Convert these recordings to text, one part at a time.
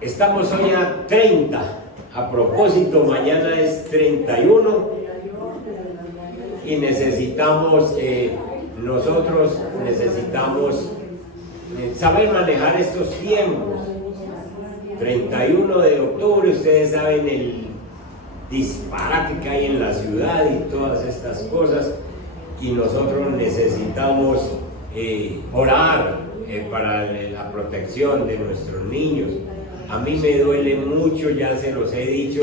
Estamos hoy a 30. A propósito, mañana es 31 y necesitamos, nosotros necesitamos saber manejar estos tiempos. 31 de octubre, ustedes saben el disparate que hay en la ciudad y todas estas cosas, y nosotros necesitamos orar para la protección de nuestros niños. A mí me duele mucho, ya se los he dicho,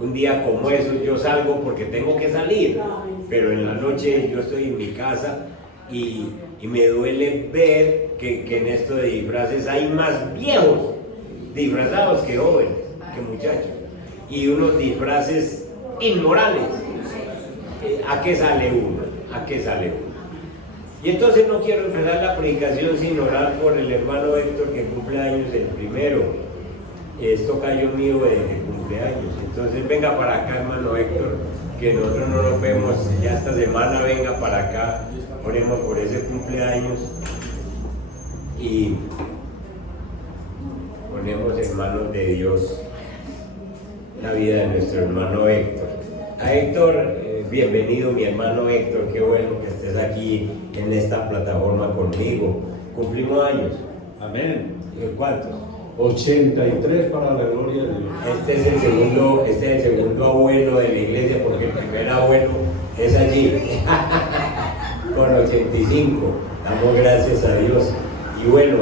un día como eso yo salgo porque tengo que salir, pero en la noche yo estoy en mi casa y me duele ver que en esto de disfraces hay más viejos disfrazados que jóvenes, que muchachos, y unos disfraces inmorales. ¿A qué sale uno? ¿A qué sale uno? Y entonces no quiero empezar la predicación sin orar por el hermano Héctor, que cumple años el primero. Esto cayó mío de cumpleaños. Entonces venga para acá, hermano Héctor, que nosotros no nos vemos ya esta semana. Venga para acá, oremos por ese cumpleaños y ponemos en manos de Dios la vida de nuestro hermano Héctor. A Héctor, bienvenido mi hermano Héctor, qué bueno que estés aquí en esta plataforma conmigo. Cumplimos años. Amén. ¿Cuántos? 83 para la gloria de Dios. Este es el segundo abuelo de la iglesia, porque el primer abuelo es allí, con 85. Damos gracias a Dios. Y bueno,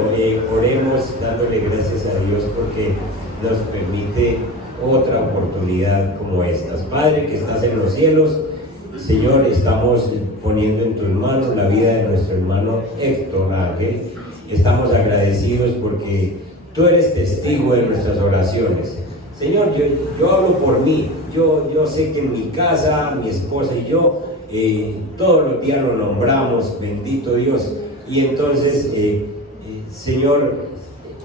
oremos dándole gracias a Dios porque nos permite otra oportunidad como estas. Padre que estás en los cielos, Señor, estamos poniendo en tus manos la vida de nuestro hermano Héctor Ángel. Estamos agradecidos porque tú eres testigo de nuestras oraciones. Señor, yo hablo por mí. Yo sé que en mi casa, mi esposa y yo, todos los días lo nombramos, bendito Dios. Y entonces, Señor,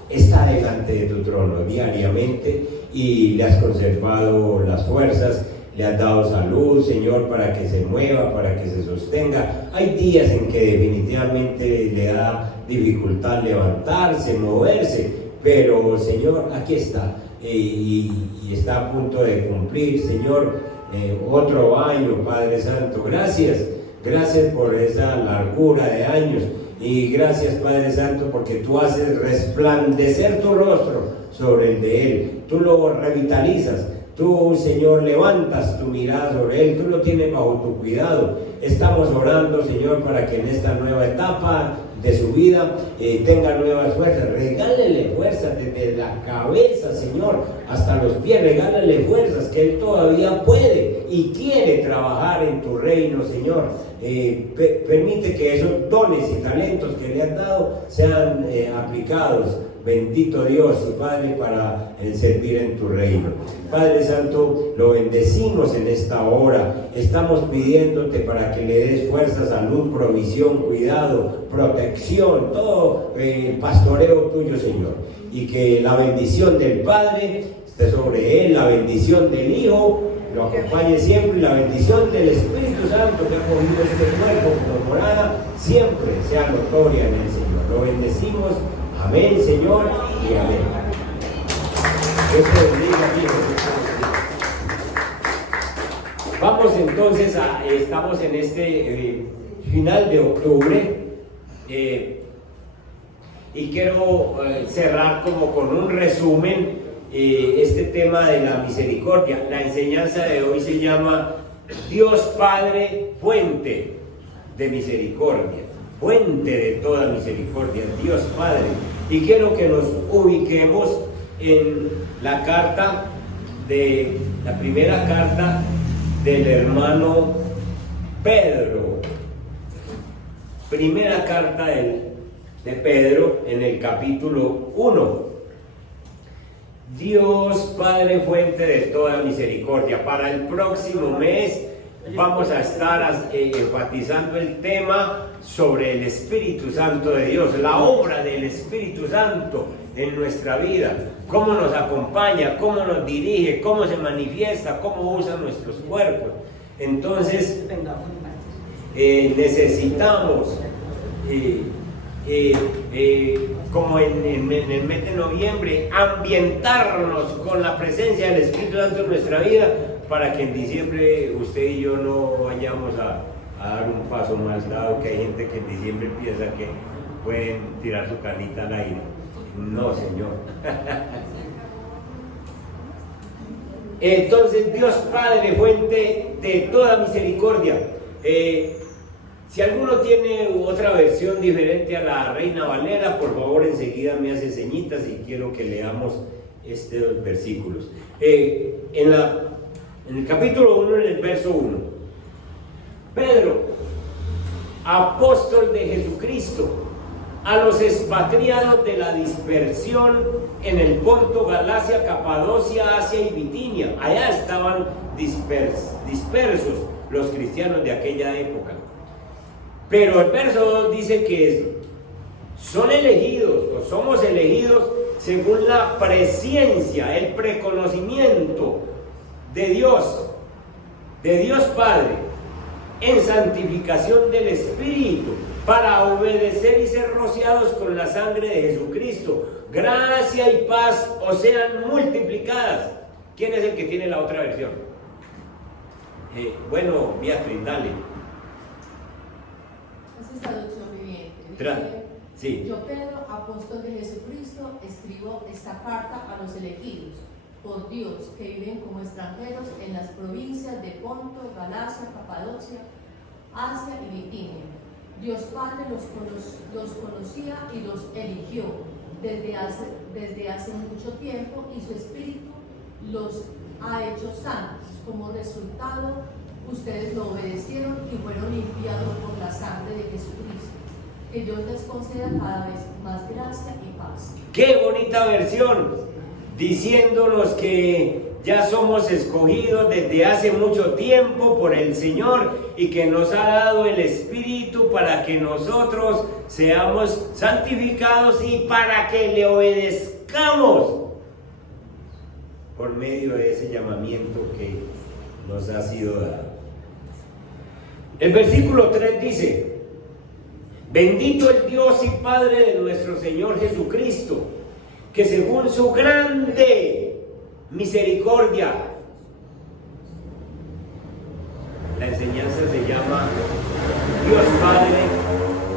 está delante de tu trono diariamente y le has conservado las fuerzas, le has dado salud, Señor, para que se mueva, para que se sostenga. Hay días en que definitivamente le da dificultad levantarse, moverse, pero Señor, aquí está y está a punto de cumplir, Señor, otro año, Padre Santo. Gracias por esa largura de años. Y gracias, Padre Santo, porque tú haces resplandecer tu rostro sobre el de él. Tú lo revitalizas. Tú, Señor, levantas tu mirada sobre él. Tú lo tienes bajo tu cuidado. Estamos orando, Señor, para que en esta nueva etapa de su vida tenga nuevas fuerzas. Regálele fuerzas desde la cabeza, Señor, hasta los pies. Regálele fuerzas, que él todavía puede y quiere trabajar en tu reino, Señor. Permite que esos dones y talentos que le has dado sean aplicados, bendito Dios y Padre, para servir en tu reino. Padre Santo, lo bendecimos en esta hora. Estamos pidiéndote para que le des fuerza, salud, provisión, cuidado, protección, todo el pastoreo tuyo, Señor, y que la bendición del Padre esté sobre él, la bendición del Hijo lo acompañe siempre, y la bendición del Espíritu Santo que ha cogido este cuerpo como morada siempre sea notoria en el Señor. Lo bendecimos. Amén, Señor, y amén. Dios te bendiga, amigos. Vamos entonces estamos en este final de octubre y quiero cerrar como con un resumen este tema de la misericordia. La enseñanza de hoy se llama Dios Padre, fuente de misericordia. Fuente de toda misericordia, Dios Padre. Y quiero que nos ubiquemos en la primera carta del hermano Pedro. Primera carta de Pedro en el capítulo 1. Dios Padre, fuente de toda misericordia. Para el próximo mes vamos a estar enfatizando el tema sobre el Espíritu Santo de Dios, la obra del Espíritu Santo en nuestra vida, cómo nos acompaña, cómo nos dirige, cómo se manifiesta, cómo usa nuestros cuerpos. Entonces necesitamos como en el mes de noviembre, ambientarnos con la presencia del Espíritu Santo en nuestra vida, para que en diciembre usted y yo no vayamos a dar un paso más dado, que hay gente que en diciembre piensa que pueden tirar su canita al aire. No, Señor. Entonces, Dios Padre, fuente de toda misericordia. Si alguno tiene otra versión diferente a la Reina Valera, por favor enseguida me hace señitas y quiero que leamos estos versículos. En el capítulo 1, en el verso 1, Pedro, apóstol de Jesucristo, a los expatriados de la dispersión en el Ponto, Galacia, Capadocia, Asia y Bitinia. Allá estaban dispersos los cristianos de aquella época. Pero el verso 2 dice que son elegidos, o somos elegidos según la presciencia, el preconocimiento de Dios Padre, en santificación del Espíritu, para obedecer y ser rociados con la sangre de Jesucristo. Gracia y paz os sean multiplicadas. ¿Quién es el que tiene la otra versión? Bueno, Beatriz, dale. Esa es traducción viviente. Sí. Yo, Pedro, apóstol de Jesucristo, escribo esta carta a los elegidos por Dios, que viven como extranjeros en las provincias de Ponto, Galacia, Capadocia, Asia y Bitinia. Dios Padre los conocía y los eligió desde hace mucho tiempo, y su Espíritu los ha hecho santos. Como resultado, ustedes lo obedecieron y fueron limpiados por la sangre de Jesucristo. Que Dios les conceda cada vez más gracia y paz. ¡Qué bonita versión! Diciéndonos que ya somos escogidos desde hace mucho tiempo por el Señor y que nos ha dado el Espíritu para que nosotros seamos santificados y para que le obedezcamos por medio de ese llamamiento que nos ha sido dado. El versículo 3 dice: bendito el Dios y Padre de nuestro Señor Jesucristo, que según su grande misericordia, la enseñanza se llama Dios Padre,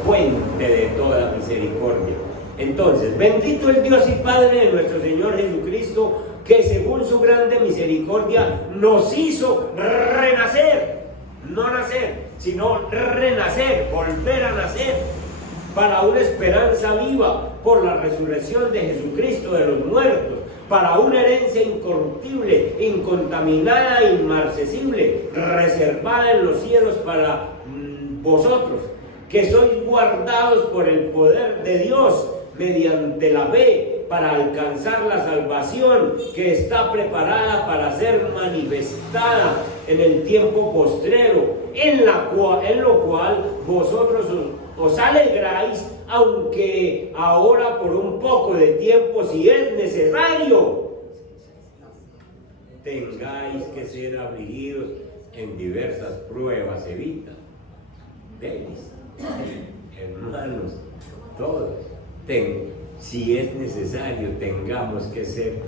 fuente de toda misericordia. Entonces, bendito el Dios y Padre de nuestro Señor Jesucristo, que según su grande misericordia nos hizo renacer, no nacer, sino renacer, volver a nacer, para una esperanza viva por la resurrección de Jesucristo de los muertos, para una herencia incorruptible, incontaminada e inmarcesible, reservada en los cielos para vosotros, que sois guardados por el poder de Dios mediante la fe, para alcanzar la salvación que está preparada para ser manifestada en el tiempo postrero, en lo cual vosotros os alegráis, aunque ahora por un poco de tiempo, si es necesario, tengáis que ser afligidos en diversas pruebas. Evita, veis, hermanos, todos, si es necesario, tengamos que ser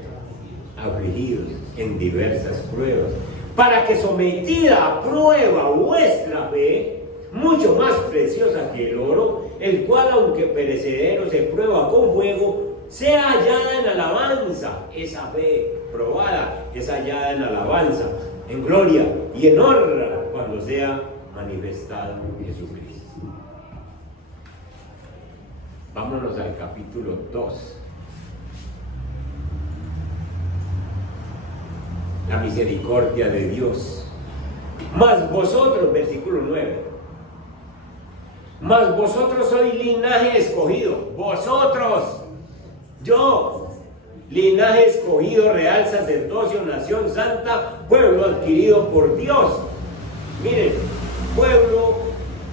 afligidos en diversas pruebas, para que sometida a prueba vuestra fe, mucho más preciosa que el oro, el cual aunque perecedero se prueba con fuego, sea hallada en alabanza. Esa fe probada es hallada en alabanza, en gloria y en honra cuando sea manifestado Jesucristo. Vámonos al capítulo 2. La misericordia de Dios. Mas vosotros, versículo 9. Mas vosotros sois linaje escogido. Vosotros, yo, linaje escogido, real sacerdocio, nación santa, pueblo adquirido por Dios. Miren, pueblo,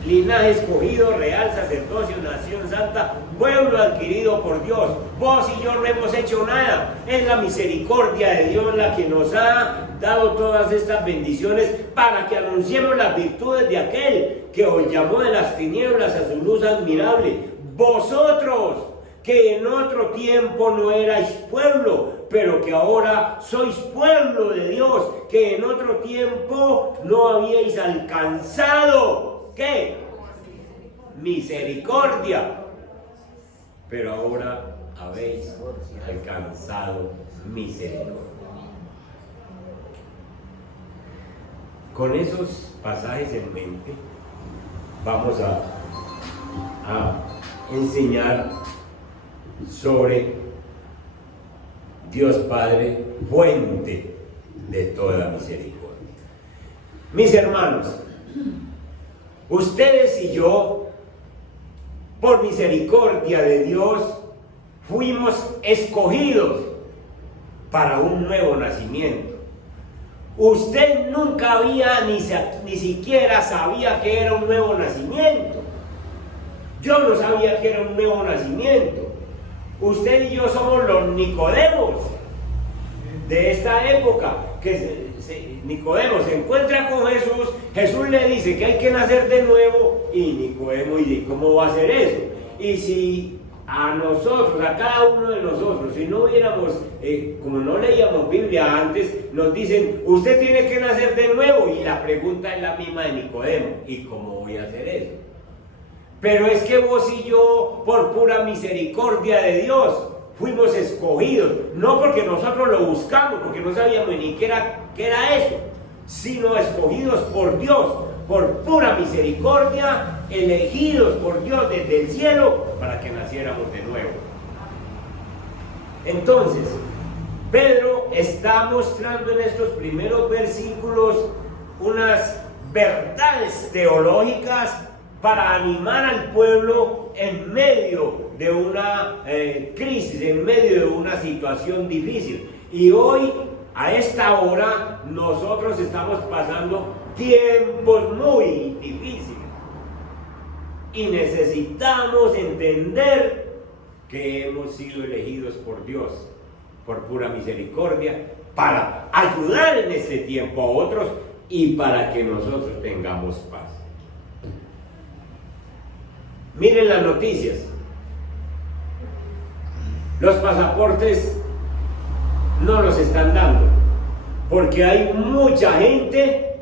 linaje escogido, real sacerdocio, nación santa, pueblo adquirido por Dios. Vos y yo no hemos hecho nada. Es la misericordia de Dios la que nos ha dado todas estas bendiciones para que anunciemos las virtudes de aquel que os llamó de las tinieblas a su luz admirable. vosotros que en otro tiempo no erais pueblo, pero que ahora sois pueblo de Dios, que en otro tiempo no habíais alcanzado, ¿qué? Misericordia, pero ahora habéis alcanzado misericordia. Con esos pasajes en mente, vamos a enseñar sobre Dios Padre, fuente de toda misericordia. Mis hermanos, ustedes y yo, por misericordia de Dios, fuimos escogidos para un nuevo nacimiento. Usted nunca había ni siquiera sabía que era un nuevo nacimiento. Yo no sabía que era un nuevo nacimiento. Usted y yo somos los Nicodemos de esta época. Nicodemo se encuentra con Jesús. Jesús le dice que hay que nacer de nuevo. Y Nicodemo dice, ¿cómo va a ser eso? Y si a nosotros, a cada uno de nosotros, si no hubiéramos, como no leíamos Biblia antes, nos dicen, usted tiene que nacer de nuevo. Y la pregunta es la misma de Nicodemo, ¿y cómo voy a hacer eso? Pero es que vos y yo, por pura misericordia de Dios, fuimos escogidos, no porque nosotros lo buscamos, porque no sabíamos ni qué era eso, sino escogidos por Dios, por pura misericordia, elegidos por Dios desde el cielo para que naciéramos de nuevo. Entonces, Pedro está mostrando en estos primeros versículos unas verdades teológicas para animar al pueblo en medio de una crisis, en medio de una situación difícil. Y hoy, a esta hora, nosotros estamos pasando tiempos muy difíciles. Y necesitamos entender que hemos sido elegidos por Dios, por pura misericordia, para ayudar en este tiempo a otros y para que nosotros tengamos paz. Miren las noticias. Los pasaportes no los están dando porque hay mucha gente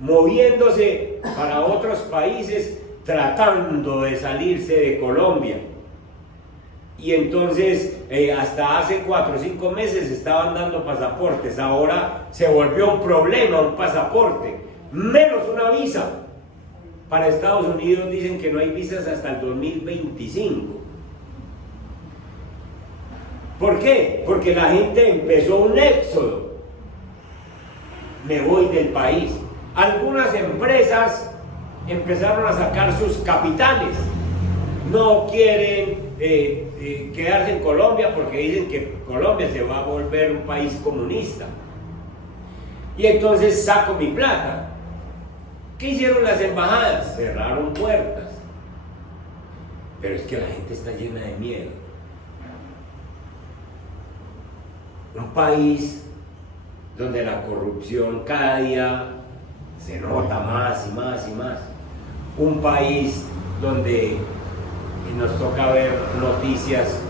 moviéndose para otros países tratando de salirse de Colombia. Y entonces hasta hace 4 o 5 meses estaban dando pasaportes. Ahora se volvió un problema un pasaporte, menos una visa. Para Estados Unidos dicen que no hay visas hasta el 2025. ¿Por qué? Porque la gente empezó un éxodo. Me voy del país. Algunas empresas empezaron a sacar sus capitales. No quieren quedarse en Colombia porque dicen que Colombia se va a volver un país comunista. Y entonces saco mi plata. ¿Qué hicieron las embajadas? Cerraron puertas. Pero es que la gente está llena de miedo. Un país donde la corrupción cada día se nota más y más y más. Un país donde nos toca ver noticias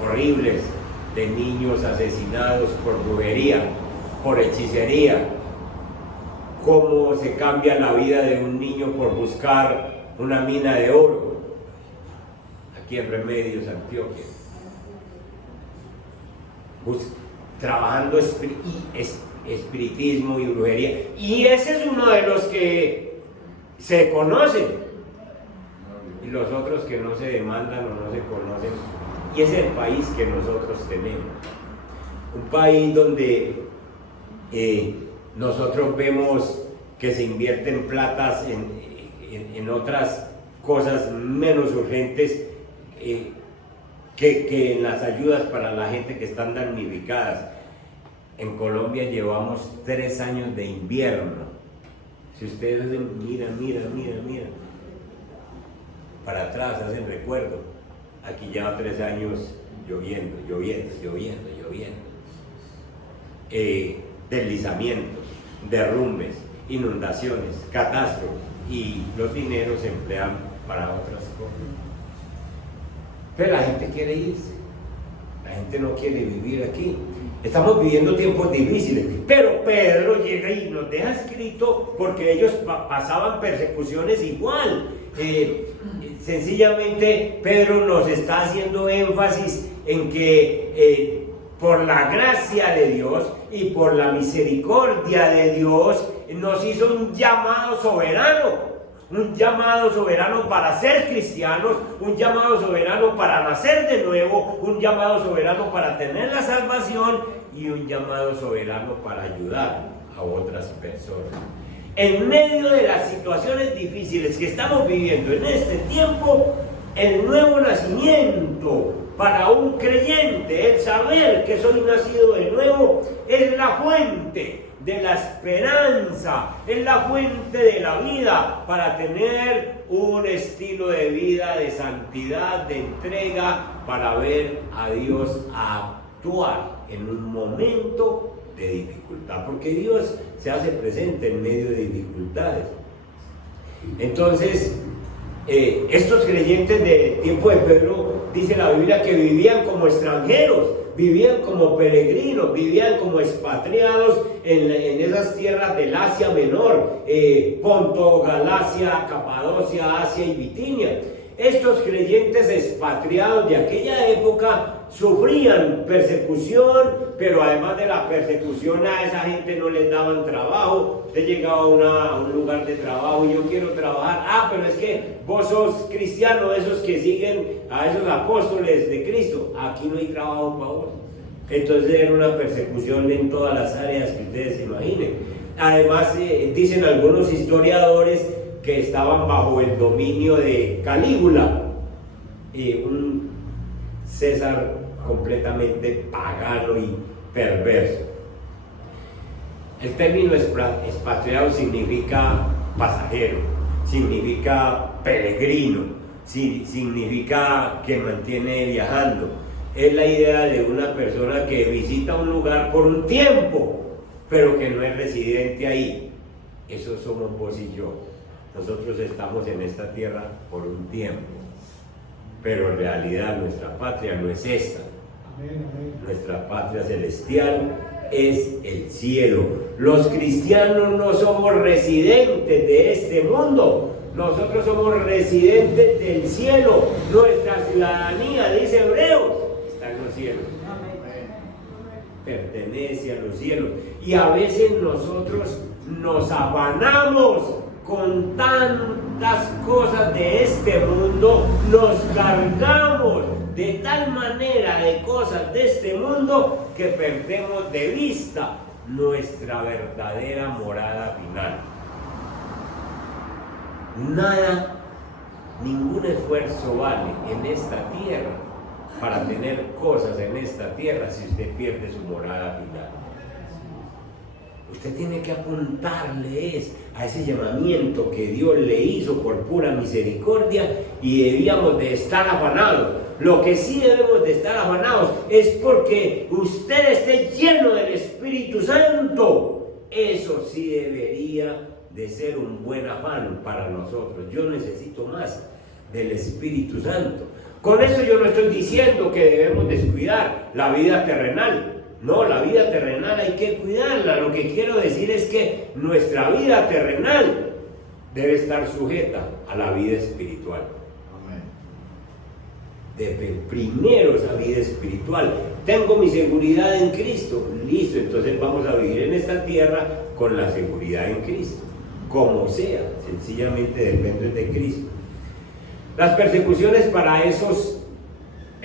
horribles de niños asesinados por brujería, por hechicería. Cómo se cambia la vida de un niño por buscar una mina de oro aquí en Remedios, Antioquia, trabajando espiritismo y brujería, y ese es uno de los que se conocen, y los otros que no se demandan o no se conocen, y ese es el país que nosotros tenemos, un país donde nosotros vemos que se invierten platas en otras cosas menos urgentes que en las ayudas para la gente que están damnificadas. En Colombia llevamos 3 años de invierno. Si ustedes miran para atrás, hacen recuerdo, aquí lleva 3 años lloviendo. Deslizamientos, derrumbes, inundaciones, catástrofes, y los dineros se emplean para otras cosas. pero la gente quiere irse, la gente no quiere vivir aquí. Estamos viviendo tiempos difíciles, pero Pedro llega y nos deja escrito porque ellos pasaban persecuciones igual. Sencillamente Pedro nos está haciendo énfasis en que por la gracia de Dios y por la misericordia de Dios nos hizo un llamado soberano para ser cristianos, un llamado soberano para nacer de nuevo, un llamado soberano para tener la salvación y un llamado soberano para ayudar a otras personas. En medio de las situaciones difíciles que estamos viviendo en este tiempo, el nuevo nacimiento para un creyente, el saber que soy nacido de nuevo, es la fuente de la esperanza, es la fuente de la vida para tener un estilo de vida de santidad, de entrega, para ver a Dios actuar en un momento de dificultad, porque Dios se hace presente en medio de dificultades. Entonces, estos creyentes de tiempo de Pedro, dice la Biblia, que vivían como extranjeros, vivían como peregrinos, vivían como expatriados en esas tierras del Asia Menor, Ponto, Galacia, Capadocia, Asia y Bitinia. Estos creyentes expatriados de aquella época sufrían persecución, pero además de la persecución a esa gente no les daban trabajo. Usted llegaba a un lugar de trabajo y yo quiero trabajar. Pero es que vos sos cristiano, esos que siguen a esos apóstoles de Cristo. Aquí no hay trabajo para vos. Entonces era una persecución en todas las áreas que ustedes se imaginen. Además, dicen algunos historiadores que estaban bajo el dominio de Calígula, un César completamente pagano y perverso. El término expatriado significa pasajero, significa peregrino, significa que mantiene viajando. Es la idea de una persona que visita un lugar por un tiempo, pero que no es residente ahí. Eso somos vos y yo. Nosotros estamos en esta tierra por un tiempo, pero en realidad nuestra patria no es esta. Nuestra patria celestial es el cielo. Los cristianos no somos residentes de este mundo, nosotros somos residentes del cielo. Nuestra ciudadanía, dice Hebreos, está en los cielos, pertenece a los cielos. Y a veces nosotros nos afanamos con tantas cosas de este mundo, nos cargamos de tal manera de cosas de este mundo que perdemos de vista nuestra verdadera morada final. Nada, ningún esfuerzo vale en esta tierra para tener cosas en esta tierra si usted pierde su morada final. Usted tiene que apuntarle a ese llamamiento que Dios le hizo por pura misericordia, y debíamos de estar afanados. Lo que sí debemos de estar afanados es porque usted esté lleno del Espíritu Santo. Eso sí debería de ser un buen afán para nosotros. Yo necesito más del Espíritu Santo. Con eso yo no estoy diciendo que debemos descuidar la vida terrenal. No, la vida terrenal hay que cuidarla. Lo que quiero decir es que nuestra vida terrenal debe estar sujeta a la vida espiritual. Primero esa vida espiritual. Tengo mi seguridad en Cristo, listo, entonces vamos a vivir en esta tierra con la seguridad en Cristo, como sea, sencillamente depende de Cristo. Las persecuciones para esos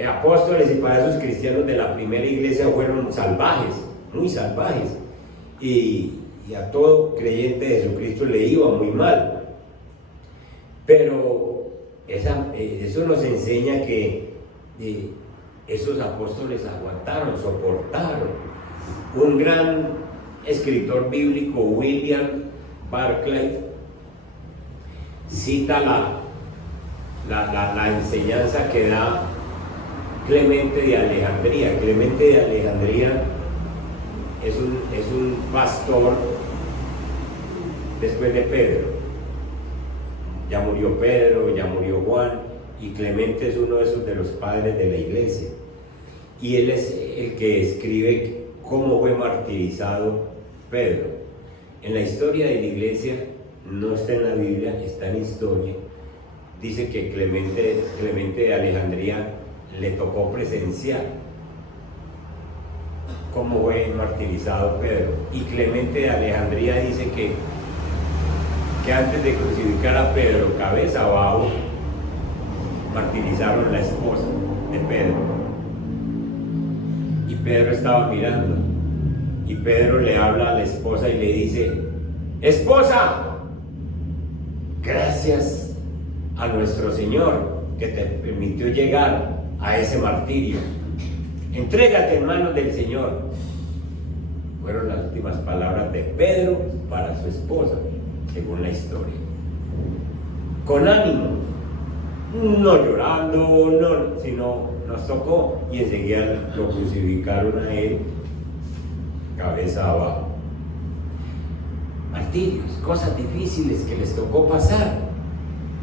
apóstoles y para esos cristianos de la primera iglesia fueron salvajes, muy salvajes, y a todo creyente de Jesucristo le iba muy mal. Pero eso nos enseña que esos apóstoles aguantaron, soportaron. Un gran escritor bíblico, William Barclay, cita la enseñanza que da Clemente de Alejandría. Clemente de Alejandría es un pastor después de Pedro. Ya murió Pedro, ya murió Juan, y Clemente es uno de esos de los padres de la iglesia. Y él es el que escribe cómo fue martirizado Pedro. En la historia de la iglesia, no está en la Biblia, está en historia. Dice que Clemente de Alejandría le tocó presenciar cómo fue martirizado Pedro. Y Clemente de Alejandría dice que antes de crucificar a Pedro, cabeza abajo, martirizaron la esposa de Pedro. Y Pedro estaba mirando. Y Pedro le habla a la esposa y le dice: esposa, gracias a nuestro Señor que te permitió llegar a ese martirio. Entrégate en manos del Señor. Fueron las últimas palabras de Pedro para su esposa, según la historia. Con ánimo, no llorando, no, sino nos tocó y enseguida lo crucificaron a él, cabeza abajo. Martirios, cosas difíciles que les tocó pasar,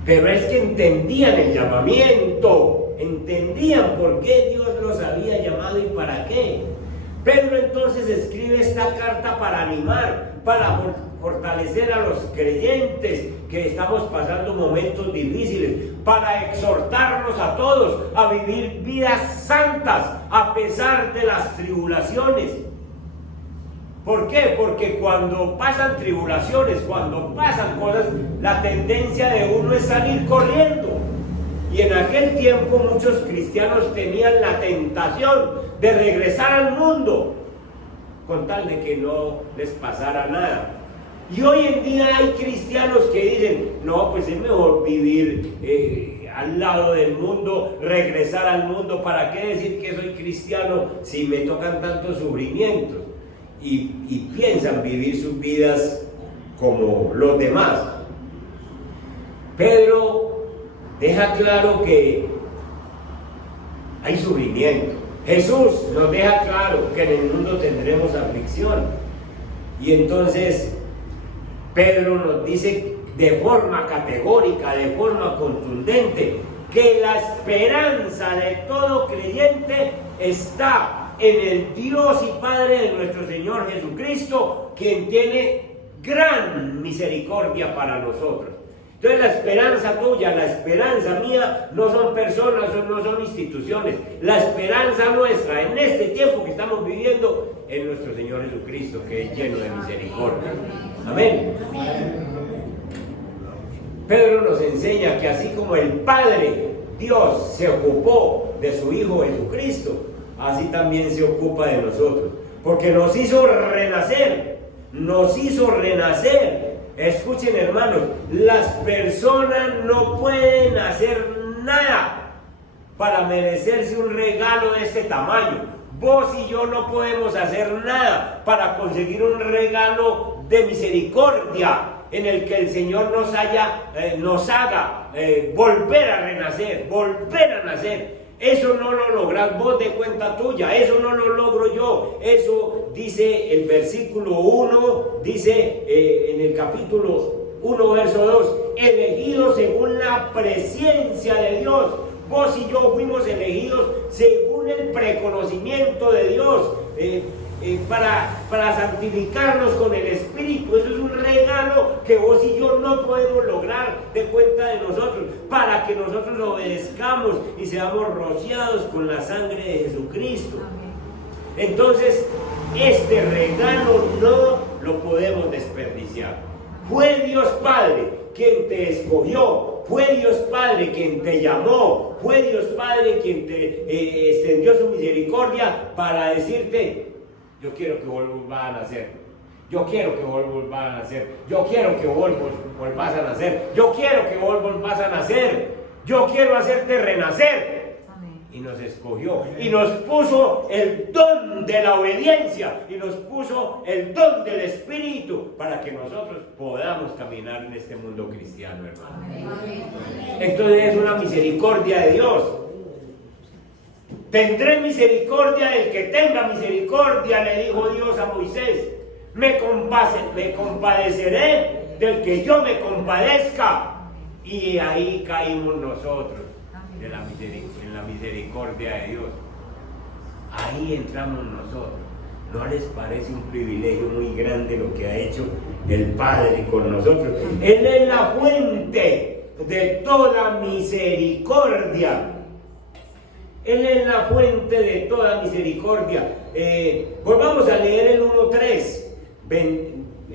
pero es que entendían el llamamiento, entendían por qué Dios los había llamado y para qué. Pedro entonces escribe esta carta para animar, para fortalecer a los creyentes que estamos pasando momentos difíciles, para exhortarnos a todos a vivir vidas santas a pesar de las tribulaciones. ¿Por qué? Porque cuando pasan tribulaciones, cuando pasan cosas, la tendencia de uno es salir corriendo. Y en aquel tiempo muchos cristianos tenían la tentación de regresar al mundo con tal de que no les pasara nada. Y hoy en día hay cristianos que dicen: no, pues es mejor vivir al lado del mundo, regresar al mundo. ¿Para qué decir que soy cristiano si me tocan tantos sufrimientos? Y piensan vivir sus vidas como los demás. Pedro deja claro que hay sufrimiento. Jesús nos deja claro que en el mundo tendremos aflicción. Y entonces Pedro nos dice de forma categórica, de forma contundente, que la esperanza de todo creyente está en el Dios y Padre de nuestro Señor Jesucristo, quien tiene gran misericordia para nosotros. Entonces la esperanza tuya, la esperanza mía, no son personas, no son instituciones. La esperanza nuestra en este tiempo que estamos viviendo es nuestro Señor Jesucristo, que es lleno de misericordia. Amén. Pedro nos enseña que así como el Padre Dios se ocupó de su Hijo Jesucristo, así también se ocupa de nosotros, porque nos hizo renacer, nos hizo renacer. Escuchen, hermanos, las personas no pueden hacer nada para merecerse un regalo de este tamaño. Vos y yo no podemos hacer nada para conseguir un regalo de misericordia en el que el Señor nos haga volver a renacer, volver a nacer. Eso no lo logras vos de cuenta tuya, eso no lo logro yo. Eso dice el versículo 1, dice en el capítulo 1, verso 2, elegidos según la presciencia de Dios. Vos y yo fuimos elegidos según el preconocimiento de Dios, para santificarnos con el Espíritu. Eso es un regalo que vos y yo no podemos lograr de cuenta de nosotros, para que nosotros obedezcamos y seamos rociados con la sangre de Jesucristo. Entonces, este regalo no lo podemos desperdiciar. Fue Dios Padre quien te escogió, fue Dios Padre quien te llamó, fue Dios Padre quien te extendió su misericordia para decirte: yo quiero que vos volvás a nacer, yo quiero que vos volvás a nacer, yo quiero que vos volvás a nacer, yo quiero que vos volvás a nacer, yo quiero hacerte renacer. Y nos escogió y nos puso el don de la obediencia y nos puso el don del Espíritu para que nosotros podamos caminar en este mundo cristiano, hermano. Entonces es una misericordia de Dios. Tendré misericordia del que tenga misericordia, le dijo Dios a Moisés. Me compadeceré del que yo me compadezca. Y ahí caímos nosotros. en la misericordia de Dios. Ahí entramos nosotros. ¿No les parece un privilegio muy grande lo que ha hecho el Padre con nosotros? Él es la fuente de toda misericordia. Él es la fuente de toda misericordia. Volvamos a leer el 1:3.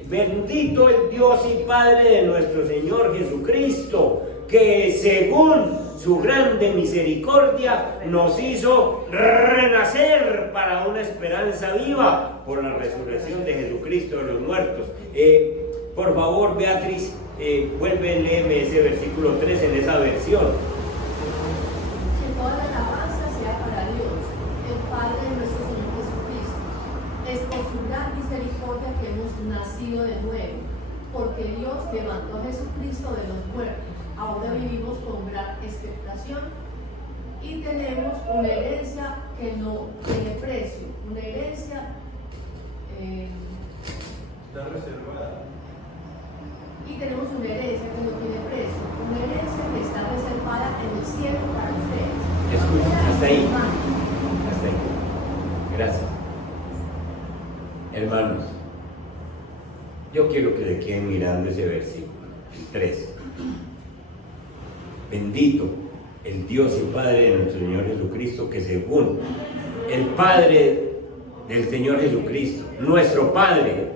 Bendito el Dios y Padre de nuestro Señor Jesucristo, que según su grande misericordia nos hizo renacer para una esperanza viva por la resurrección de Jesucristo de los muertos. Por favor, Beatriz, vuelve a leerme ese versículo 3 en esa versión. Que toda la alabanza sea para Dios, el Padre de nuestro Señor Jesucristo. Es por su gran misericordia que hemos nacido de nuevo, porque Dios levantó a Jesucristo de los muertos. Ahora vivimos con gran expectación y tenemos una herencia que no tiene precio, una herencia Está reservada. y tenemos una herencia que no tiene precio, una herencia que está reservada en el cielo para ustedes. Escucha, hasta ahí. Hasta ahí. Gracias. Hermanos, yo quiero que se queden mirando ese versículo, el 3. Bendito el Dios y Padre de nuestro Señor Jesucristo, que según el Padre del Señor Jesucristo, nuestro Padre,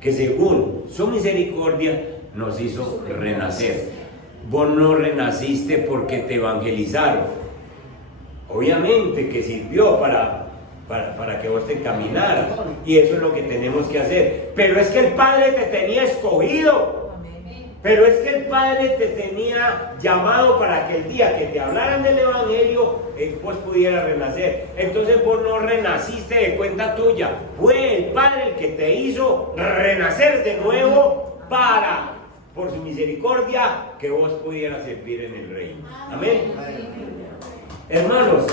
que según su misericordia nos hizo renacer. Vos no renaciste porque te evangelizaron. Obviamente que sirvió para que vos te encaminaras, y eso es lo que tenemos que hacer. Pero es que el Padre te tenía escogido. Pero es que el Padre te tenía llamado para que el día que te hablaran del Evangelio, vos pudieras renacer. Entonces vos no renaciste de cuenta tuya. Fue el Padre el que te hizo renacer de nuevo por su misericordia, que vos pudieras servir en el reino. Amén. Hermanos,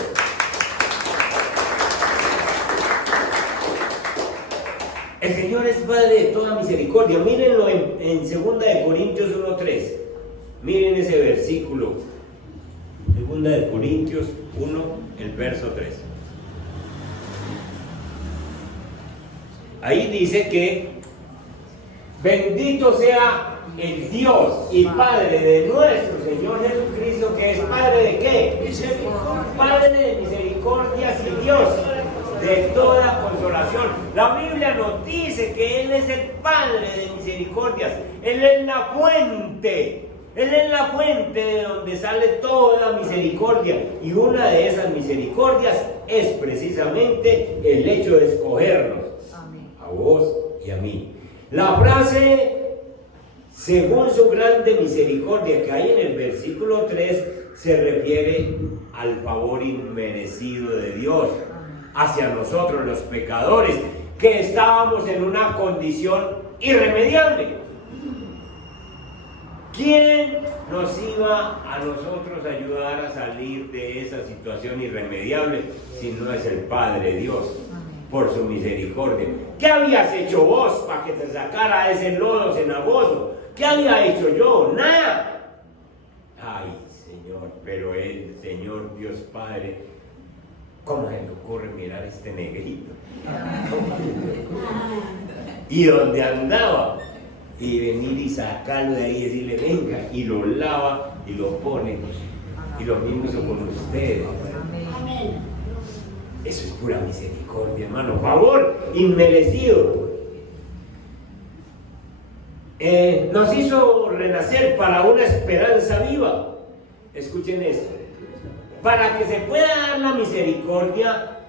el Señor es Padre de toda misericordia. Mírenlo en 2 Corintios 1:3. Miren ese versículo. 2 Corintios 1, el verso 3. Ahí dice que bendito sea el Dios y Padre de nuestro Señor Jesucristo, que es Padre de ¿qué? Padre de misericordias y Dios de toda consolación. La Biblia nos dice que Él es el Padre de misericordias. Él es la fuente. Él es la fuente de donde sale toda misericordia. Y una de esas misericordias es precisamente el hecho de escogernos. Amén. A vos y a mí. La frase según su grande misericordia que hay en el versículo 3 se refiere al favor inmerecido de Dios hacia nosotros los pecadores, que estábamos en una condición irremediable. ¿Quién nos iba a nosotros a ayudar a salir de esa situación irremediable si no es el Padre Dios, por su misericordia? ¿Qué habías hecho vos para que te sacara ese lodo cenagoso? ¿Qué había hecho yo? Nada. Ay, Señor, pero el Señor Dios Padre, ¿cómo se le ocurre mirar a este negrito? ¿Y dónde andaba? Y venir y sacarlo de ahí y decirle, venga, y lo lava y lo pone. Y lo mismo hizo con ustedes. Eso es pura misericordia, hermano. Favor inmerecido. Nos hizo renacer para una esperanza viva. Escuchen esto. Para que se pueda dar la misericordia,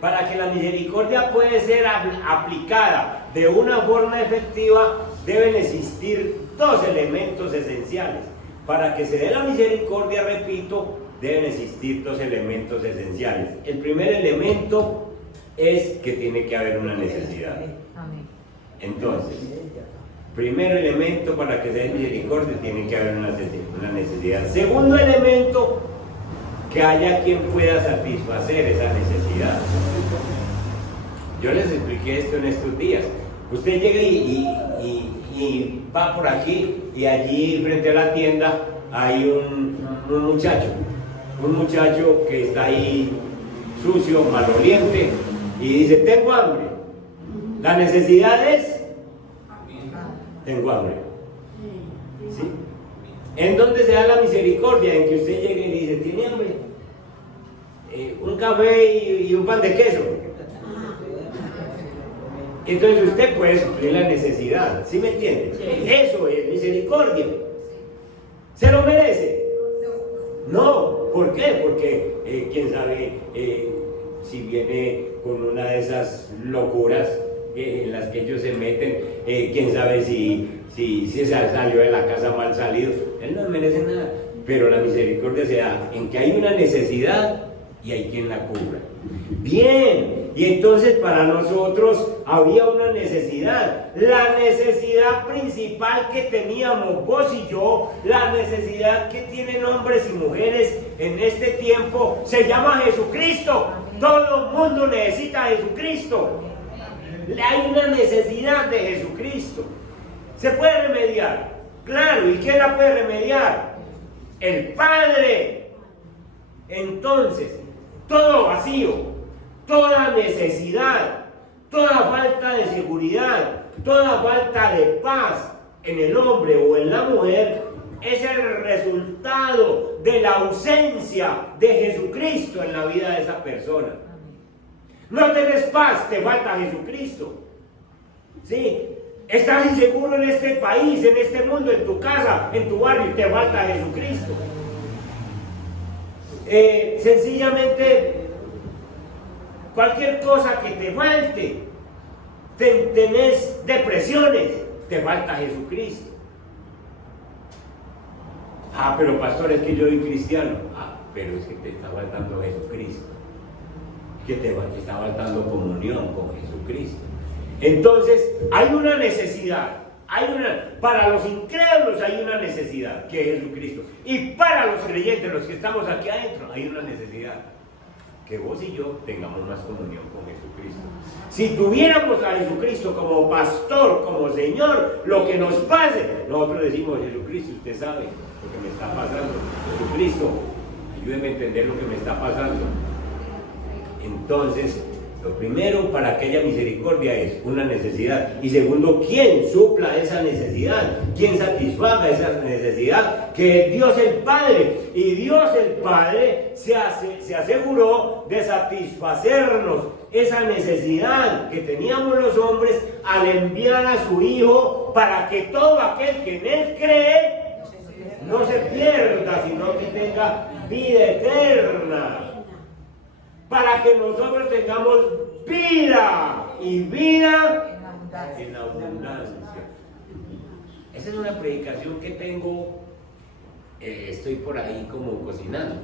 para que la misericordia pueda ser aplicada de una forma efectiva, deben existir dos elementos esenciales. Para que se dé la misericordia, repito, deben existir dos elementos esenciales. El primer elemento es que tiene que haber una necesidad. Entonces, primer elemento para que se dé misericordia, tiene que haber una necesidad. Segundo elemento, que haya quien pueda satisfacer esa necesidad. Yo les expliqué esto en estos días. Usted llega y va por aquí, y allí frente a la tienda hay un muchacho un muchacho que está ahí sucio, maloliente, y dice, tengo hambre. La necesidad es, tengo hambre. ¿Sí? ¿En dónde se da la misericordia? En que usted llegue y dice, ¿tiene hambre? Un café y un pan de queso. Entonces usted puede suplir la necesidad, ¿sí me entiende? Eso es misericordia. ¿Se lo merece? No. ¿Por qué? Porque quién sabe si viene con una de esas locuras en las que ellos se meten, quién sabe si se salió de la casa mal salido. Él no merece nada. Pero la misericordia se da en que hay una necesidad y hay quien la cubra. Bien, y entonces para nosotros había una necesidad. La necesidad principal que teníamos vos y yo, la necesidad que tienen hombres y mujeres en este tiempo, se llama Jesucristo. Todo el mundo necesita a Jesucristo. Hay una necesidad de Jesucristo. ¿Se puede remediar? Claro, ¿y quién la puede remediar? El Padre. Entonces, todo vacío, toda necesidad, toda falta de seguridad, toda falta de paz en el hombre o en la mujer es el resultado de la ausencia de Jesucristo en la vida de esa persona. No tenés paz, te falta Jesucristo. ¿Sí? Estás inseguro en este país, en este mundo, en tu casa, en tu barrio, te falta Jesucristo. Sencillamente, cualquier cosa que te falte, tenés depresiones, te falta Jesucristo. Pero pastor, es que yo soy cristiano. Pero es que te está faltando Jesucristo. Es que te está faltando comunión con Jesucristo. Entonces, hay una necesidad. Para los incrédulos hay una necesidad, que es Jesucristo. Y para los creyentes, los que estamos aquí adentro, hay una necesidad. Que vos y yo tengamos más comunión con Jesucristo. Si tuviéramos a Jesucristo como pastor, como Señor, lo que nos pase, nosotros decimos, Jesucristo, usted sabe lo que me está pasando. Jesucristo, ayúdeme a entender lo que me está pasando. Entonces, lo primero para que haya misericordia es una necesidad. Y segundo, ¿quién supla esa necesidad? ¿Quién satisfaga esa necesidad? Que es Dios el Padre. Y Dios el Padre se aseguró de satisfacernos esa necesidad que teníamos los hombres al enviar a su Hijo para que todo aquel que en Él cree no se pierda, sino que tenga vida eterna. Para que nosotros tengamos vida y vida en abundancia. Esa es una predicación que tengo, estoy por ahí como cocinando.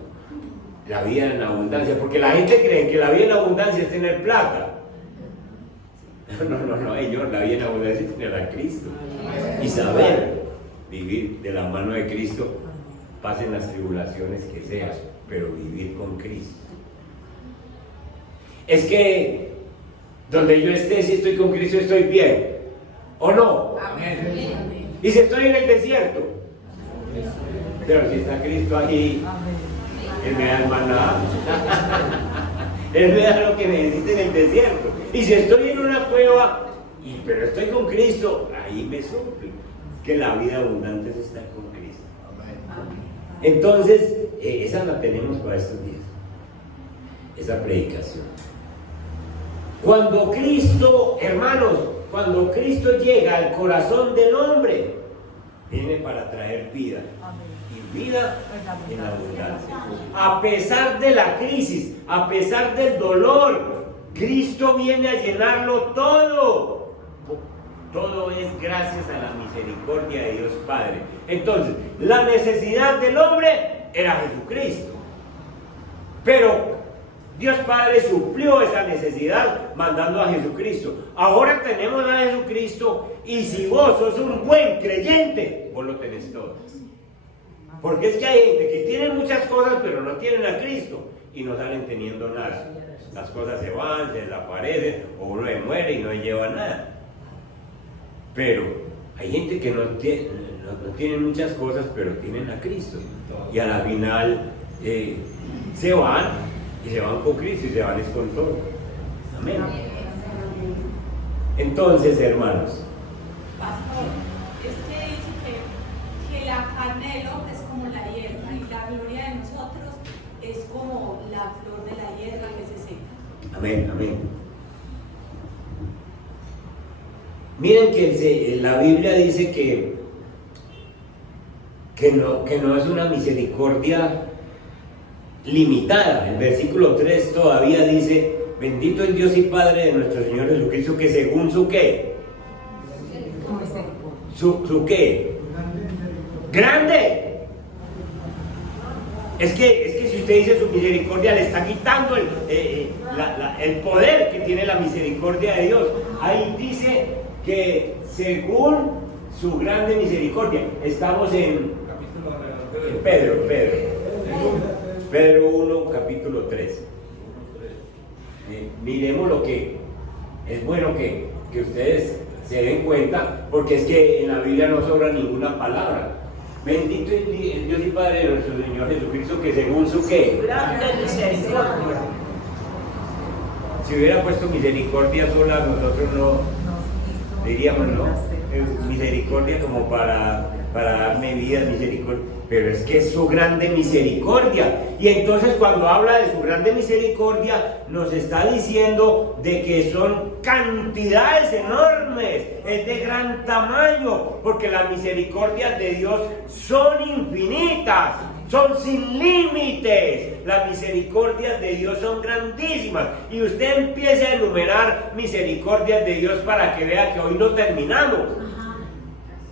La vida en abundancia, porque la gente cree que la vida en abundancia es tener plata. No, señor, la vida en abundancia es tener a Cristo y saber vivir de la mano de Cristo, pasen las tribulaciones que sean, pero vivir con Cristo. Es que donde yo esté, si estoy con Cristo, estoy bien, ¿o no? Amén. Y si estoy en el desierto, pero si está Cristo ahí, Él me da el maná, Él me da lo que necesite en el desierto. Y si estoy en una cueva, pero estoy con Cristo, ahí me suple. Que la vida abundante es estar con Cristo. Entonces, esa la tenemos para estos días, esa predicación. Cuando Cristo, hermanos, cuando Cristo llega al corazón del hombre, viene para traer vida. Y vida en abundancia. A pesar de la crisis, a pesar del dolor, Cristo viene a llenarlo todo. Todo es gracias a la misericordia de Dios Padre. Entonces, la necesidad del hombre era Jesucristo. Pero Dios Padre suplió esa necesidad mandando a Jesucristo. Ahora tenemos a Jesucristo y si vos sos un buen creyente, vos lo tenés todo. Porque es que hay gente que tiene muchas cosas pero no tienen a Cristo y no salen teniendo nada. Las cosas se van, se desaparecen o uno se muere y no lleva nada. Pero hay gente que no tiene muchas cosas pero tienen a Cristo y a la final se van y se van con Cristo y se van con todo. Amén. Entonces, hermanos, Pastor, es que dice que la carne del hombre es como la hierba y la gloria de nosotros es como la flor de la hierba que se seca. amén, amén. Miren que la Biblia dice que no es una misericordia limitada. El versículo 3 todavía dice: bendito el Dios y Padre de nuestro Señor Jesucristo, que según su qué, su qué, grande. Es que si usted dice su misericordia, le está quitando el poder que tiene la misericordia de Dios. Ahí dice que según su grande misericordia. Estamos en Pedro 1, capítulo 3. Miremos lo que es bueno que ustedes se den cuenta, porque es que en la Biblia no sobra ninguna palabra. Bendito es el Dios y Padre de nuestro Señor Jesucristo, que según su qué, grande misericordia. Si hubiera puesto misericordia sola, nosotros no diríamos, no, misericordia como para darme vida, misericordia. Pero es que es su grande misericordia. Y entonces cuando habla de su grande misericordia, nos está diciendo de que son cantidades enormes, es de gran tamaño, porque las misericordias de Dios son infinitas, son sin límites. Las misericordias de Dios son grandísimas. Y usted empieza a enumerar misericordias de Dios para que vea que hoy no terminamos.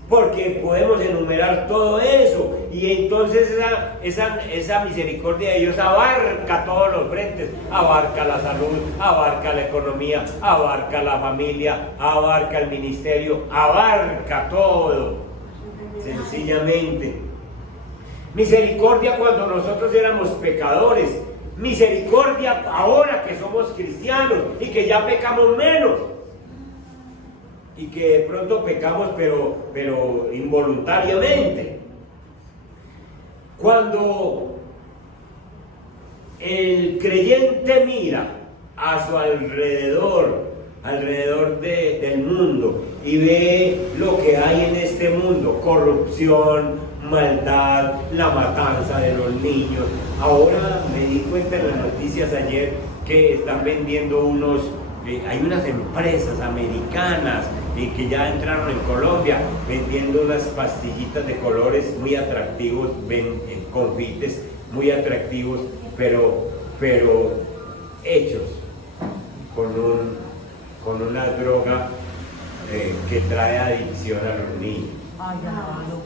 Porque podemos enumerar todo eso, y entonces esa misericordia de Dios abarca todos los frentes, abarca la salud, abarca la economía, abarca la familia, abarca el ministerio, abarca todo, sencillamente. Misericordia cuando nosotros éramos pecadores, misericordia ahora que somos cristianos y que ya pecamos menos. Y que de pronto pecamos, pero involuntariamente. Cuando el creyente mira a su alrededor del mundo, y ve lo que hay en este mundo: corrupción, maldad, la matanza de los niños. Ahora me di cuenta en las noticias ayer que están vendiendo hay unas empresas americanas que ya entraron en Colombia vendiendo unas pastillitas de colores muy atractivos, confites muy atractivos, pero hechos con una droga que trae adicción a los niños.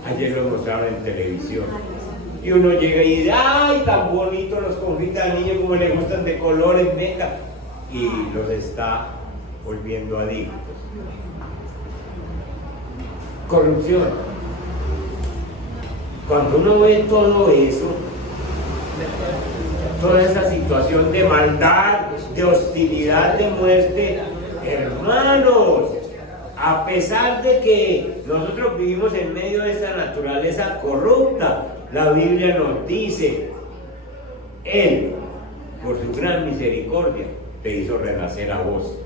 Ayer lo mostraron en televisión. Y uno llega y dice: ¡ay, tan bonitos los confites al niño, como le gustan de colores, venga! Y los está volviendo adictos. Corrupción. Cuando uno ve todo eso, toda esa situación de maldad, de hostilidad, de muerte, hermanos, a pesar de que nosotros vivimos en medio de esta naturaleza corrupta, la Biblia nos dice: Él, por su gran misericordia, te hizo renacer a vos.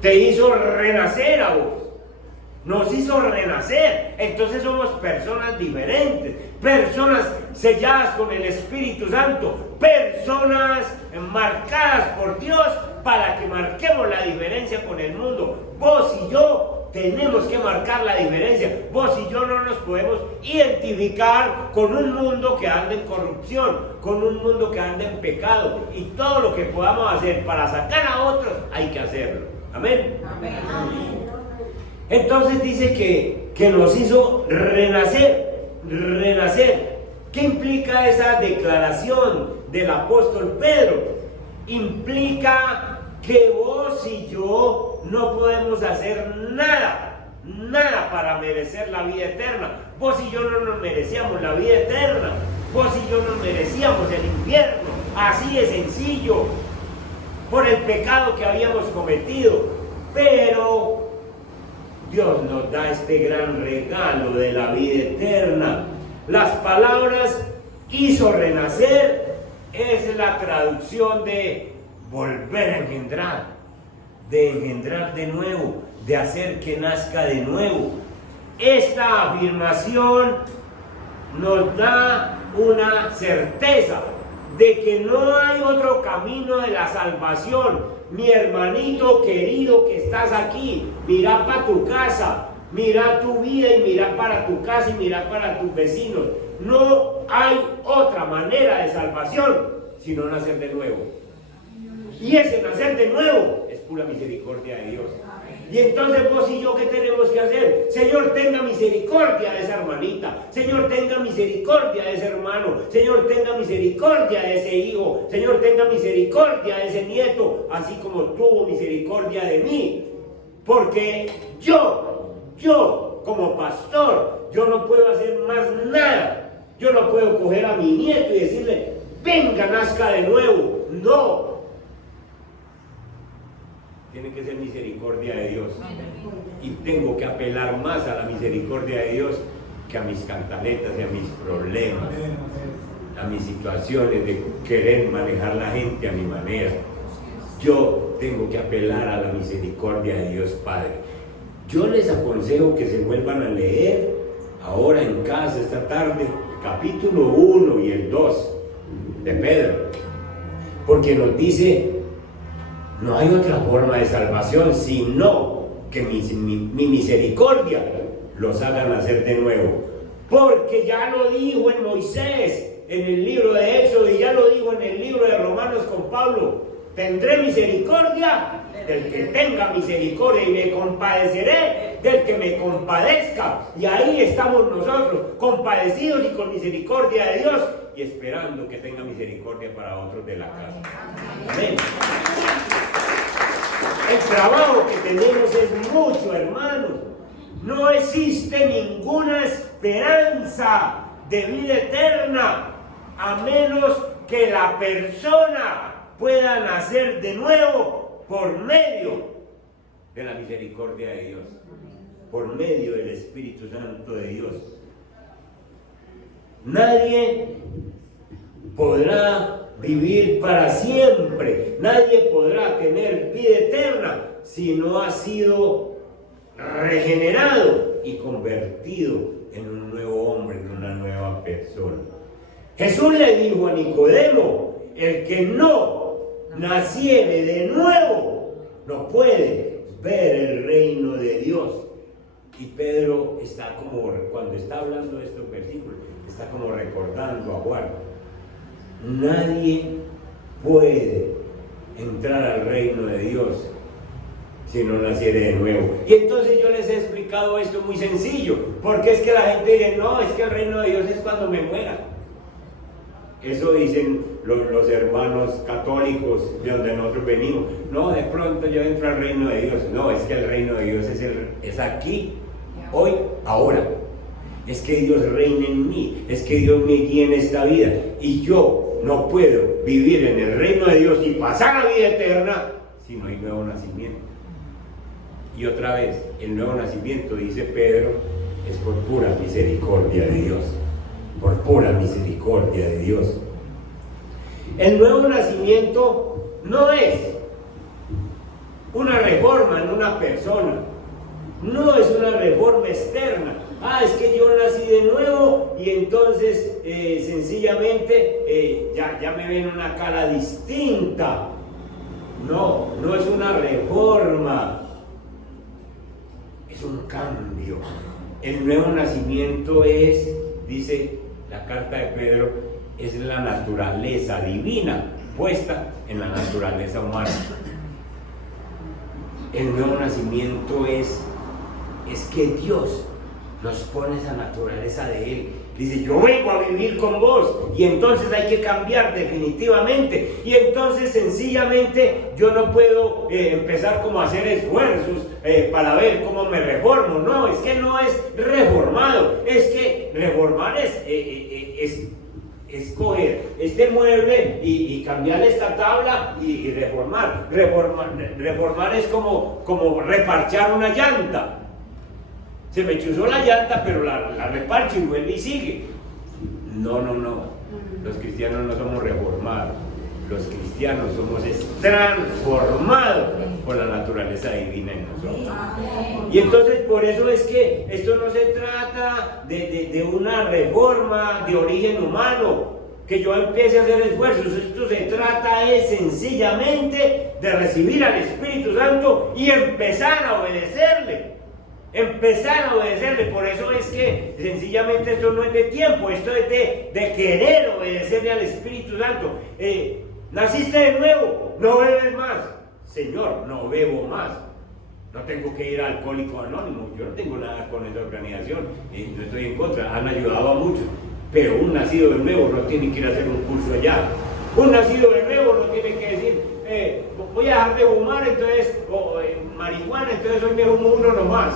Te hizo renacer a vos. Nos hizo renacer. Entonces somos personas diferentes, personas selladas con el Espíritu Santo, personas marcadas por Dios para que marquemos la diferencia con el mundo. Vos y yo tenemos que marcar la diferencia. Vos y yo no nos podemos identificar con un mundo que anda en corrupción, con un mundo que anda en pecado, y todo lo que podamos hacer para sacar a otros, hay que hacerlo. Amén. Amén. Entonces dice que nos hizo renacer. ¿Qué implica esa declaración del apóstol Pedro? Implica que vos y yo no podemos hacer nada para merecer la vida eterna. Vos y yo no nos merecíamos la vida eterna. Vos y yo nos merecíamos el infierno. Así de sencillo, por el pecado que habíamos cometido. Pero Dios nos da este gran regalo de la vida eterna. Las palabras hizo renacer es la traducción de volver a engendrar, de engendrar de nuevo, de hacer que nazca de nuevo. Esta afirmación nos da una certeza de que no hay otro camino de la salvación. Mi hermanito querido que estás aquí, mira para tu casa, mira tu vida y mira para tu casa y mira para tus vecinos. No hay otra manera de salvación sino nacer de nuevo. Y ese nacer de nuevo es pura misericordia de Dios. Y entonces vos y yo, ¿qué tenemos que hacer? Señor, tenga misericordia de esa hermanita. Señor, tenga misericordia de ese hermano. Señor, tenga misericordia de ese hijo. Señor, tenga misericordia de ese nieto, así como tuvo misericordia de mí. Porque yo como pastor, yo no puedo hacer más nada. Yo no puedo coger a mi nieto y decirle, venga, nazca de nuevo. No. Tiene que ser misericordia de Dios. Y tengo que apelar más a la misericordia de Dios que a mis cantaletas y a mis problemas, a mis situaciones de querer manejar la gente a mi manera. Yo tengo que apelar a la misericordia de Dios Padre. Yo les aconsejo que se vuelvan a leer ahora en casa esta tarde el capítulo 1 y el 2 de Pedro, porque nos dice: no hay otra forma de salvación sino que mi misericordia los haga nacer de nuevo. Porque ya lo dijo en Moisés, en el libro de Éxodo, y ya lo dijo en el libro de Romanos con Pablo: tendré misericordia del que tenga misericordia y me compadeceré del que me compadezca. Y ahí estamos nosotros, compadecidos y con misericordia de Dios, y esperando que tenga misericordia para otros de la casa. Amén. El trabajo que tenemos es mucho, hermanos. No existe ninguna esperanza de vida eterna a menos que la persona pueda nacer de nuevo por medio de la misericordia de Dios, por medio del Espíritu Santo de Dios. Nadie podrá vivir para siempre, nadie podrá tener vida eterna si no ha sido regenerado y convertido en un nuevo hombre, en una nueva persona. Jesús le dijo a Nicodemo: el que no naciere de nuevo no puede ver el reino de Dios. Y Pedro está como, cuando está hablando de estos versículos, está como recordando a Juan: nadie puede entrar al reino de Dios si no naciere de nuevo. Y entonces yo les he explicado esto muy sencillo, porque es que la gente dice: no, es que el reino de Dios es cuando me muera. Eso dicen los hermanos católicos de donde nosotros venimos. No, de pronto yo entro al reino de Dios. No, es que el reino de Dios es aquí, hoy, ahora. Es que Dios reina en mí, es que Dios me guía en esta vida, y yo no puedo vivir en el reino de Dios y pasar a la vida eterna si no hay nuevo nacimiento. Y otra vez, el nuevo nacimiento, dice Pedro, es por pura misericordia de Dios, por pura misericordia de Dios. El nuevo nacimiento no es una reforma en una persona, no es una reforma externa. Es que yo nací de nuevo y entonces sencillamente ya me ven una cara distinta. No, no es una reforma, es un cambio. El nuevo nacimiento es, dice la carta de Pedro, es la naturaleza divina puesta en la naturaleza humana. El nuevo nacimiento es que Dios nos pone esa naturaleza de Él. Dice: yo vengo a vivir con vos, y entonces hay que cambiar definitivamente. Y entonces sencillamente yo no puedo empezar como a hacer esfuerzos para ver cómo me reformo. No, es que no es reformado. Es que reformar es coger este mueble y cambiar esta tabla y reformar. Reformar es como reparchar una llanta. Se me chuzó la llanta, pero la reparcho y vuelve y sigue. No. Los cristianos no somos reformados. Los cristianos somos transformados por la naturaleza divina en nosotros. Y entonces por eso es que esto no se trata de una reforma de origen humano, que yo empiece a hacer esfuerzos. Esto se trata sencillamente de recibir al Espíritu Santo y empezar a obedecerle. Por eso es que sencillamente esto no es de tiempo, esto es de querer obedecerle al Espíritu Santo. Naciste de nuevo, no bebes más. Señor, no bebo más. No tengo que ir a Alcohólicos Anónimos. Yo no tengo nada con esa organización, no estoy en contra, han ayudado a muchos. Pero un nacido de nuevo no tiene que ir a hacer un curso allá. Un nacido de nuevo no tiene que decir, voy a dejar de fumar, entonces, marihuana, entonces hoy me fumo uno nomás.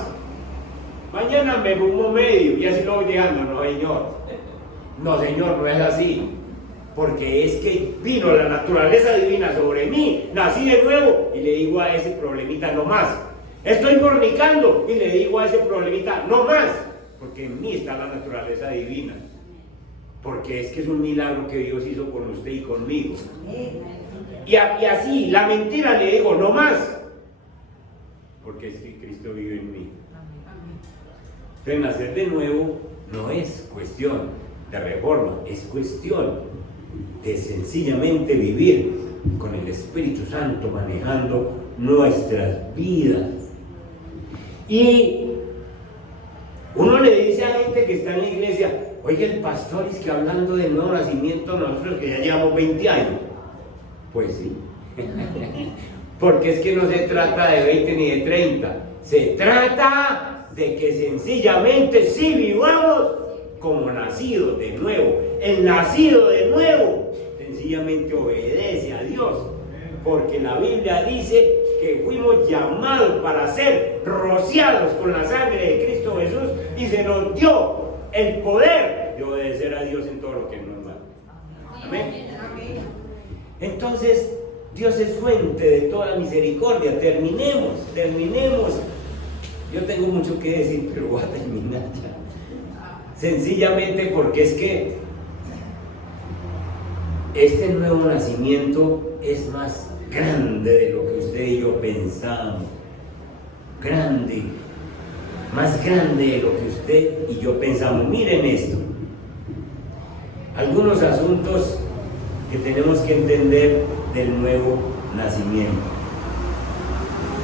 Mañana me fumo medio y así lo voy dejando. No, señor. No, señor, no es así. Porque es que vino la naturaleza divina sobre mí, nací de nuevo y le digo a ese problemita no más. Estoy fornicando y le digo a ese problemita no más. Porque en mí está la naturaleza divina. Porque es que es un milagro que Dios hizo con usted y conmigo. Y así, la mentira le digo no más. Porque es que Cristo vive en mí. Entonces, nacer de nuevo no es cuestión de reforma, es cuestión de sencillamente vivir con el Espíritu Santo manejando nuestras vidas. Y uno le dice a gente que está en la iglesia, oye, el pastor es que hablando de nuevo nacimiento, nosotros que ya llevamos 20 años. Pues sí. Porque es que no se trata de 20 ni de 30. Se trata de que sencillamente sí vivamos como nacidos de nuevo. El nacido de nuevo sencillamente obedece a Dios. Porque la Biblia dice que fuimos llamados para ser rociados con la sangre de Cristo Jesús y se nos dio el poder de obedecer a Dios en todo lo que nos manda. Amén. Entonces, Dios es fuente de toda misericordia. Terminemos. Yo tengo mucho que decir, pero voy a terminar ya. Sencillamente porque es que este nuevo nacimiento es más grande de lo que usted y yo pensamos. Grande. Más grande de lo que usted y yo pensamos. Miren esto. Algunos asuntos que tenemos que entender del nuevo nacimiento.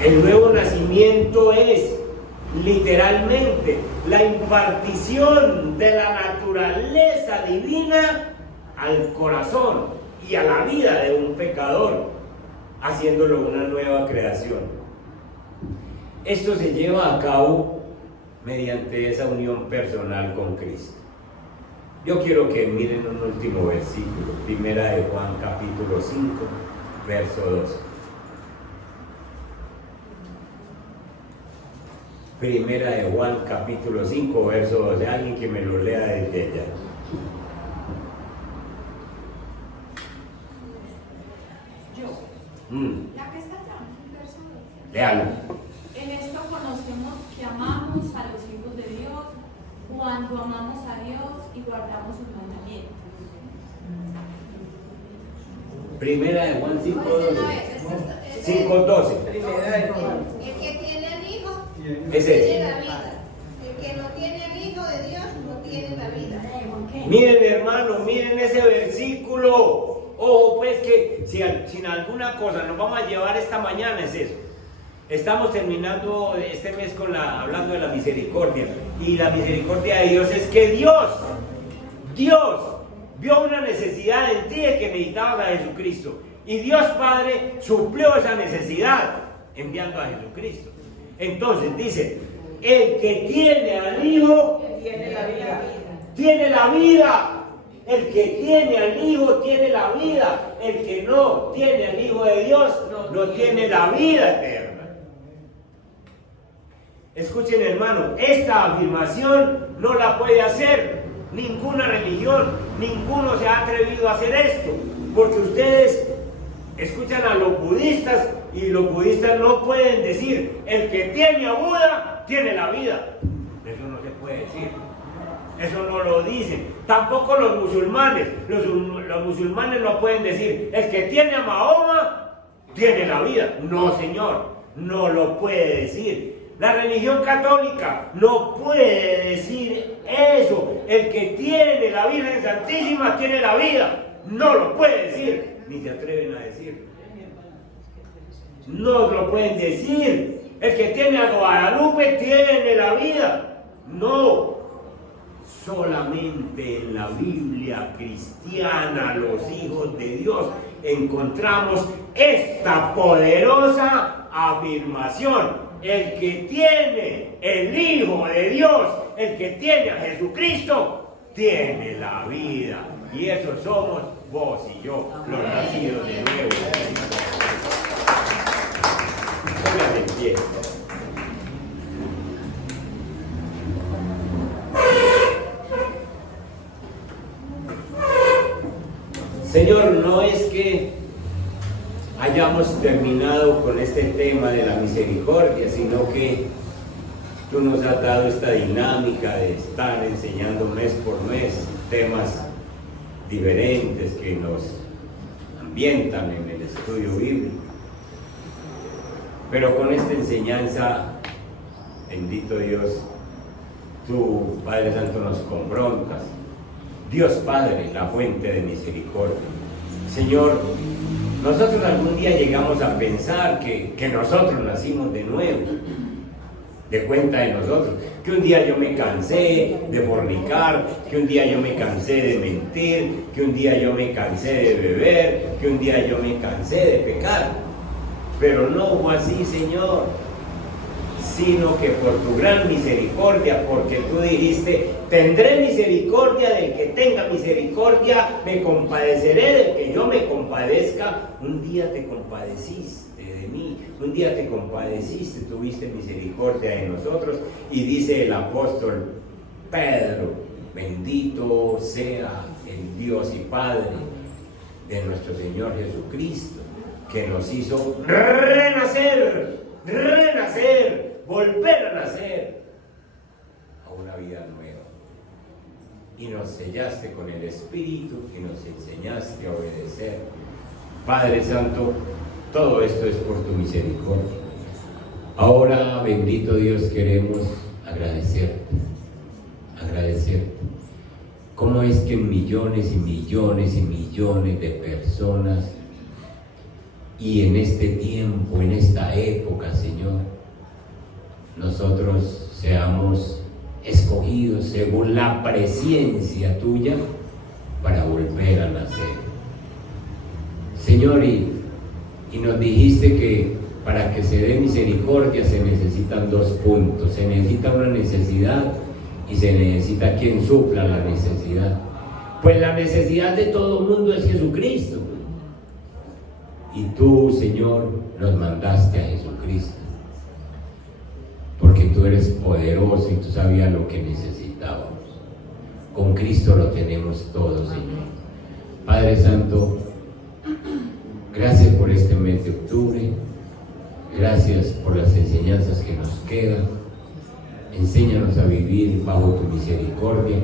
El nuevo nacimiento es literalmente la impartición de la naturaleza divina al corazón y a la vida de un pecador, haciéndolo una nueva creación. Esto se lleva a cabo mediante esa unión personal con Cristo. Yo quiero que miren un último versículo, Primera de Juan capítulo 5, verso 12. Primera de Juan capítulo 5, verso 12. Alguien que me lo lea desde allá. La que está allá, verso 12. Léalo. En esto conocemos que amamos a los hijos de Dios cuando amamos a Dios y guardamos sus mandamientos. Primera de Juan 5, 12. 5, 12. El que tiene al Hijo Ese tiene es. la vida. El que no tiene al Hijo de Dios no tiene la vida. Miren, hermanos, miren ese versículo. Ojo, pues que si sin alguna cosa nos vamos a llevar esta mañana es eso. Estamos terminando este mes hablando de la misericordia. Y la misericordia de Dios es que Dios vio una necesidad en ti de que necesitabas a Jesucristo. Y Dios Padre suplió esa necesidad enviando a Jesucristo. Entonces dice, el que tiene al Hijo Tiene la vida. tiene la vida. El que tiene al Hijo tiene la vida. El que no tiene al Hijo de Dios no tiene la vida eterna. Escuchen, hermano, esta afirmación no la puede hacer ninguna religión. Ninguno se ha atrevido a hacer esto. Porque ustedes escuchan a los budistas y los budistas no pueden decir, el que tiene a Buda tiene la vida. Eso no se puede decir. Eso no lo dicen. Tampoco los musulmanes. Los musulmanes no pueden decir, el que tiene a Mahoma tiene la vida. No, señor, no lo puede decir. La religión católica no puede decir eso. El que tiene la Virgen Santísima tiene la vida. No lo puede decir. Ni se atreven a decirlo. No lo pueden decir. El que tiene a Guadalupe tiene la vida. No. Solamente en la Biblia cristiana, los hijos de Dios, encontramos esta poderosa afirmación. El que tiene el Hijo de Dios, el que tiene a Jesucristo, tiene la vida. Y eso somos vos y yo, los nacidos de nuevo. Pónganse en pie. Señor, no es que hayamos terminado con este tema de la misericordia, sino que tú nos has dado esta dinámica de estar enseñando mes por mes temas diferentes que nos ambientan en el estudio bíblico. Pero con esta enseñanza, bendito Dios, tú, Padre Santo, nos confrontas. Dios Padre, la fuente de misericordia. Señor, nosotros algún día llegamos a pensar que nosotros nacimos de nuevo, de cuenta de nosotros, que un día yo me cansé de fornicar, que un día yo me cansé de mentir, que un día yo me cansé de beber, que un día yo me cansé de pecar. Pero no fue así, Señor, sino que por tu gran misericordia, porque tú dijiste, tendré misericordia del que tenga misericordia, me compadeceré del que yo me compadezca. Un día te compadeciste de mí, un día te compadeciste, tuviste misericordia de nosotros. Y dice el apóstol Pedro, bendito sea el Dios y Padre de nuestro Señor Jesucristo, que nos hizo renacer, volver a nacer a una vida nueva. Y nos sellaste con el Espíritu y nos enseñaste a obedecer. Padre Santo, todo esto es por tu misericordia. Ahora, bendito Dios, queremos agradecerte. ¿Cómo es que millones y millones y millones de personas, y en este tiempo, en esta época, Señor, nosotros seamos escogidos según la presciencia tuya para volver a nacer? Señor, y nos dijiste que para que se dé misericordia se necesitan dos puntos. Se necesita una necesidad y se necesita quien supla la necesidad. Pues la necesidad de todo el mundo es Jesucristo. Y tú, Señor, nos mandaste a Jesucristo, porque tú eres poderoso y tú sabías lo que necesitábamos. Con Cristo lo tenemos todo, Señor. Padre Santo, gracias por este mes de octubre, gracias por las enseñanzas que nos quedan. Enséñanos a vivir bajo tu misericordia,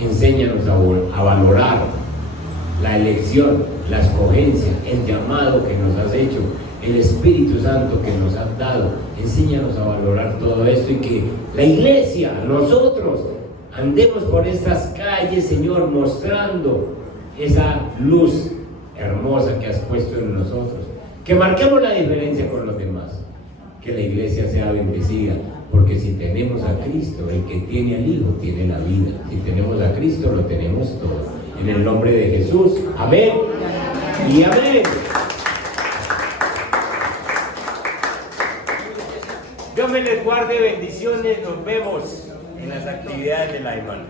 enséñanos a valorar la elección, la escogencia, el llamado que nos has hecho, el Espíritu Santo que nos has dado. Enséñanos a valorar todo esto y que la iglesia, nosotros, andemos por estas calles, Señor, mostrando esa luz hermosa que has puesto en nosotros. Que marquemos la diferencia con los demás. Que la iglesia sea bendecida, porque si tenemos a Cristo, el que tiene al Hijo tiene la vida. Si tenemos a Cristo, lo tenemos todo. En el nombre de Jesús, amén y amén. Dios me les guarde, bendiciones, nos vemos en las actividades de la semana.